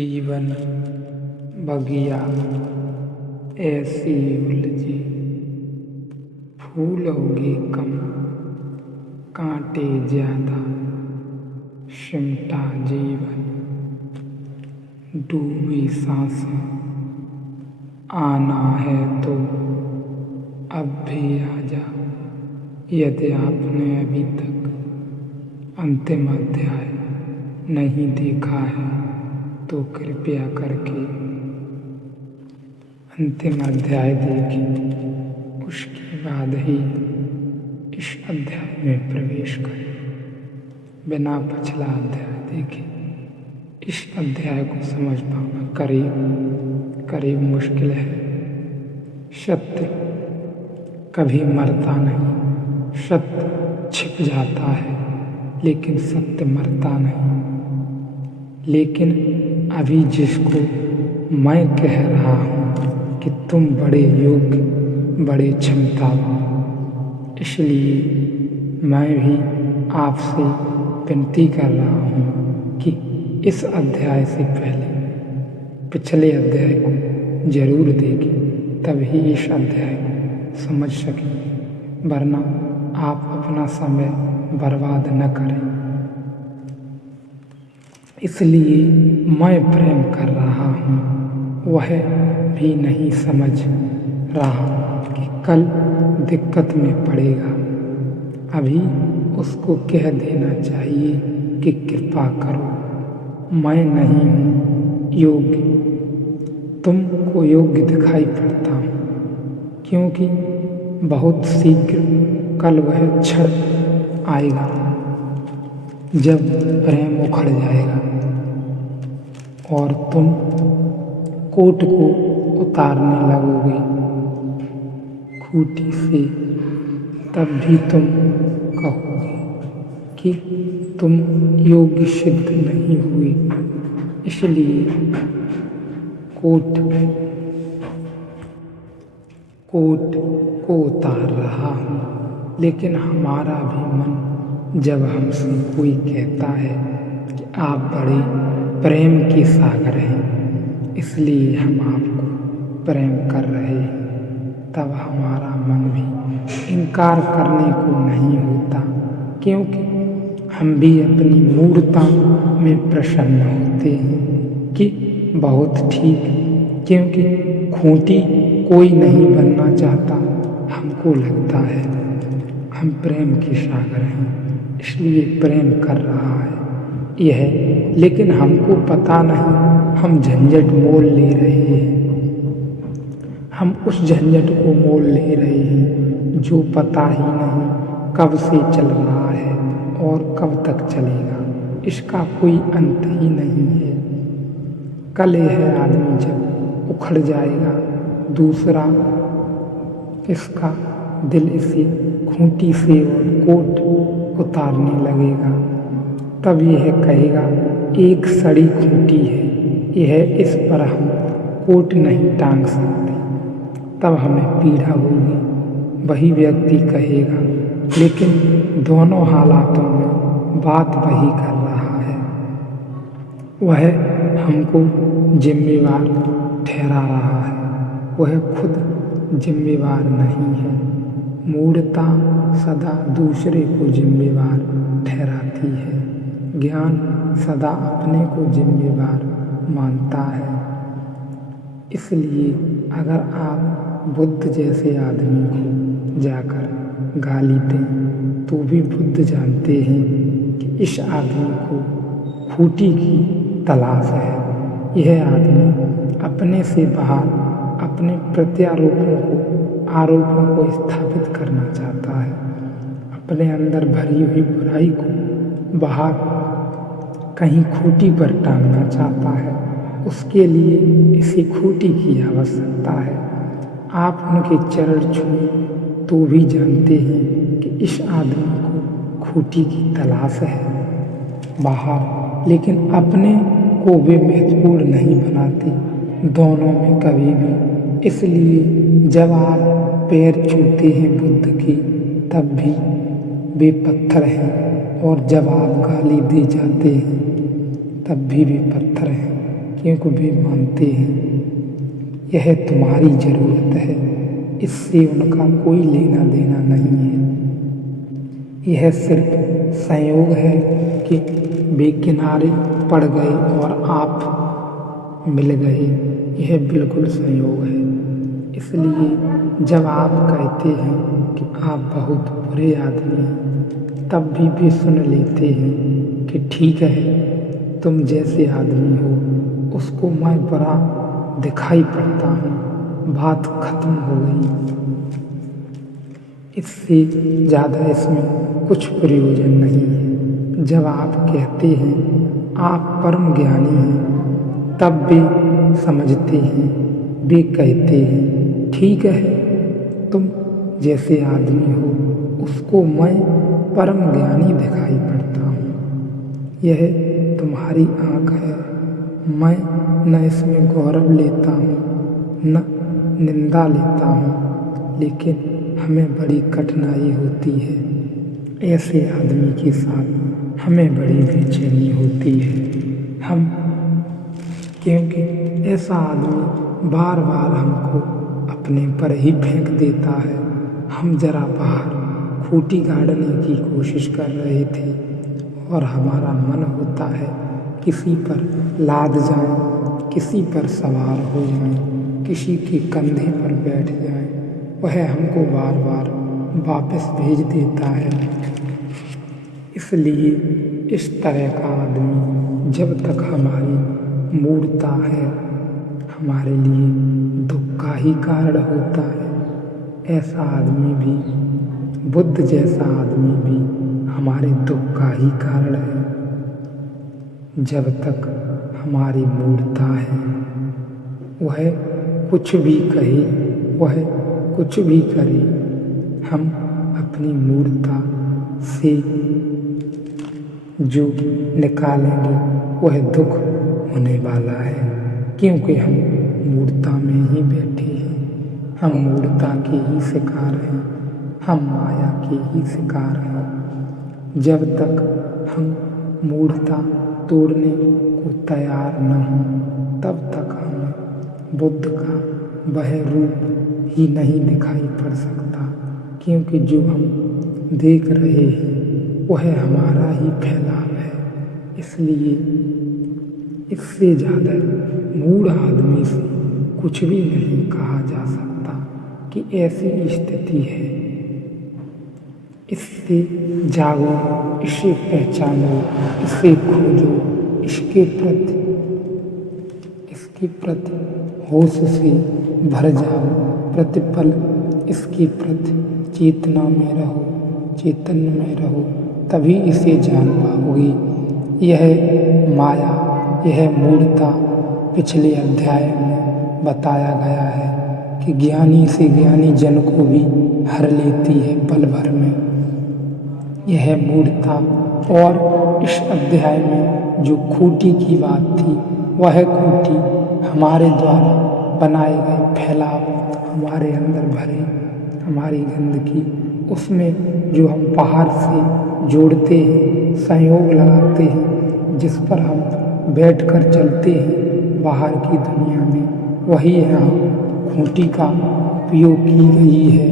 जीवन बगिया ऐसी उलझी, फूल होगे कम कांटे ज्यादा, सिमटा जीवन डूबी सांसें। आना है तो अब भी आजा, यदि आपने अभी तक अंतिम अध्याय नहीं देखा है तो कृपया करके अंतिम अध्याय देखें, उसके बाद ही इस अध्याय में प्रवेश करें। बिना पिछला अध्याय देखे इस अध्याय को समझ पाना करीब मुश्किल है। सत्य कभी मरता नहीं, सत्य छिप जाता है लेकिन सत्य मरता नहीं। लेकिन अभी जिसको मैं कह रहा हूँ कि तुम बड़े योग्य, बड़े क्षमतावान, इसलिए मैं भी आपसे विनती कर रहा हूँ कि इस अध्याय से पहले पिछले अध्याय को जरूर देखें, तभी इस अध्याय को समझ सकें, वरना आप अपना समय बर्बाद न करें। इसलिए मैं प्रेम कर रहा हूँ, वह भी नहीं समझ रहा कि कल दिक्कत में पड़ेगा। अभी उसको कह देना चाहिए कि कृपा करो, मैं नहीं हूँ योग्य, तुमको योग्य दिखाई पड़ता हूँ, क्योंकि बहुत शीघ्र कल वह क्षण आएगा जब प्रेम उखड़ जाएगा और तुम कोट को उतारने लगोगे खूंटी से। तब भी तुम कहोगे कि तुम योग्य सिद्ध नहीं हुए, इसलिए कोट को उतार रहा हूँ। लेकिन हमारा भी मन जब हमसे कोई कहता है कि आप बड़े प्रेम के सागर हैं, इसलिए हम आपको प्रेम कर रहे हैं, तब हमारा मन भी इनकार करने को नहीं होता, क्योंकि हम भी अपनी मूर्खता में प्रसन्न होते हैं कि बहुत ठीक, क्योंकि खूंटी कोई नहीं बनना चाहता। हमको लगता है हम प्रेम के सागर हैं, इसलिए प्रेम कर रहा है यह, लेकिन हमको पता नहीं हम झंझट मोल ले रहे हैं। हम उस झंझट को मोल ले रहे हैं जो पता ही नहीं कब से चल रहा है और कब तक चलेगा, इसका कोई अंत ही नहीं है। कल यह आदमी जब उखड़ जाएगा, दूसरा इसका दिल इसे खूंटी से और कोट उतारने लगेगा, तब यह कहेगा एक सड़ी खूंटी है, यह इस पर हम कोट नहीं टांग सकते, तब हमें पीड़ा होगी। वही व्यक्ति कहेगा, लेकिन दोनों हालातों में बात वही कर रहा है, वह हमको जिम्मेवार ठहरा रहा है, वह खुद जिम्मेवार नहीं है। मूढ़ता सदा दूसरे को जिम्मेवार ठहराती है, ज्ञान सदा अपने को जिम्मेवार मानता है। इसलिए अगर आप बुद्ध जैसे आदमी को जाकर गाली दें तो भी बुद्ध जानते हैं कि इस आदमी को खूंटी की तलाश है। यह आदमी अपने से बाहर अपने आरोपों को स्थापित करना चाहता है, अपने अंदर भरी हुई बुराई को बाहर कहीं खूंटी पर टांगना चाहता है। उसके लिए इसी खूंटी की आवश्यकता है। आप उनके चरण छुएं तो भी जानते हैं कि इस आदमी को खूंटी की तलाश है बाहर, लेकिन अपने को वे महत्वपूर्ण नहीं बनाते दोनों में कभी भी। इसलिए जब आप पैर छूते हैं बुद्ध के, तब भी वे पत्थर हैं, और जब आप गाली दे जाते हैं तब भी वे पत्थर हैं, क्योंकि वे मानते हैं यह तुम्हारी ज़रूरत है, इससे उनका कोई लेना देना नहीं है। यह सिर्फ संयोग है कि वे किनारे पड़ गए और आप मिल गए, यह बिल्कुल संयोग है। इसलिए जब आप कहते हैं कि आप बहुत बुरे आदमी हैं, तब भी वे सुन लेते हैं कि ठीक है, तुम जैसे आदमी हो उसको मैं बुरा दिखाई पड़ता हूँ, बात खत्म हो गई। इससे ज़्यादा इसमें कुछ प्रयोजन नहीं है। जब आप कहते हैं आप परम ज्ञानी हैं, तब वे समझते हैं, वे कहते हैं ठीक है, तुम जैसे आदमी हो उसको मैं परम ज्ञानी दिखाई पड़ता हूँ। यह तुम्हारी आँख है, मैं न इसमें गौरव लेता हूँ न निंदा लेता हूँ, लेकिन हमें बड़ी कठिनाई होती है। ऐसे आदमी के साथ हमें बड़ी बेचैनी होती है। क्योंकि ऐसा आदमी बार बार हमको अपने पर ही फेंक देता है। हम जरा बाहर खूंटी गाड़ने की कोशिश कर रहे थे और हमारा मन होता है किसी पर लाद जाएं, किसी पर सवार हो जाएं, किसी के कंधे पर बैठ जाएं, वह हमको बार बार वापस भेज देता है। इसलिए इस तरह का आदमी जब तक हमारी मूढ़ता है, हमारे लिए दुख का ही कारण होता है। ऐसा आदमी भी, बुद्ध जैसा आदमी भी हमारे दुख का ही कारण है। जब तक हमारी मूढ़ता है, वह कुछ भी कहे, वह कुछ भी करे, हम अपनी मूढ़ता से जो निकालेंगे वह दुख होने वाला है। क्योंकि हम मूढ़ता में ही बैठे हैं, हम मूढ़ता के ही शिकार हैं, हम माया के ही शिकार हैं। जब तक हम मूढ़ता तोड़ने को तैयार न हों, तब तक हमें बुद्ध का वह रूप ही नहीं दिखाई पड़ सकता। क्योंकि जो हम देख रहे हैं वह हमारा ही फैलाव है। इसलिए इससे ज़्यादा मूढ़ आदमी से कुछ भी नहीं कहा जा सकता कि ऐसी स्थिति है। इससे जागो, इसे पहचानो, इसे खोजो, इसके प्रति होश से भर जाओ, प्रतिपल इसके प्रति चेतना में रहो, चैतन्य में रहो, तभी इसे जान पाओगे। यह माया, यह मूढ़ता पिछले अध्याय में बताया गया है कि ज्ञानी से ज्ञानी जन को भी हर लेती है पल भर में। यह मूढ़ता, और इस अध्याय में जो खूंटी की बात थी, वह खूंटी हमारे द्वारा बनाए गए फैलाव, हमारे अंदर भरे हमारी गंदगी, उसमें जो हम बाहर से जोड़ते हैं, संयोग लगाते हैं, जिस पर हम बैठकर चलते हैं बाहर की दुनिया में, वही यहाँ खूंटी का उपयोग की गई है।